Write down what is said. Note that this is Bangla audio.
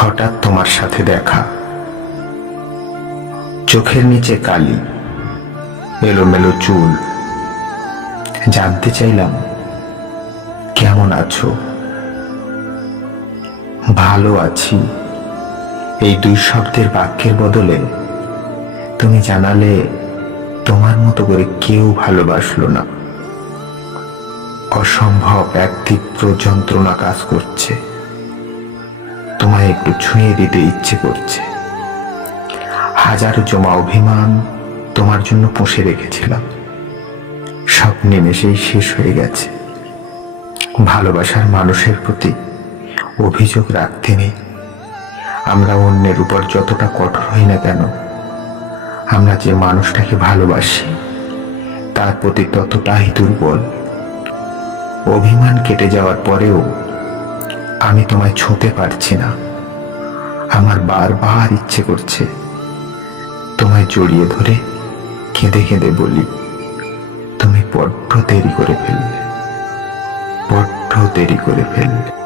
হঠাৎ তোমার সাথে দেখা। চোখের নিচে কালি, এলোমেলো চুল। জানতে চাইলাম, কেমন আছো? ভালো আছি। এই দুই শব্দের বাক্যের বদলে তুমি জানালে তোমার মতো করে কেউ ভালোবাসলো না। অসম্ভব এক তীব্র যন্ত্রণা কাজ করছে। একটু ছুঁয়ে দিতে ইচ্ছে করছে। হাজারো জমা অভিমান তোমার জন্য পুষে রেখেছিলাম। সব নিমেষেই শেষ হয়ে গেছে। ভালোবাসার মানুষের প্রতি অভিযোগ রাখতে নেই। আমরা অন্যের উপর যতটা কঠোর হই না কেন, আমরা যে মানুষটাকে ভালোবাসি, তার প্রতি ততটাই দুর্বল। অভিমান কেটে যাওয়ার পরেও আমি তোমায় ছুঁতে পারছি না। আমার বারবার ইচ্ছে করছে তোমায় জড়িয়ে ধরে কেঁদে কেঁদে বলি, তুমি বড্ড দেরি করে ফেললে, বড্ড দেরি করে ফেললে।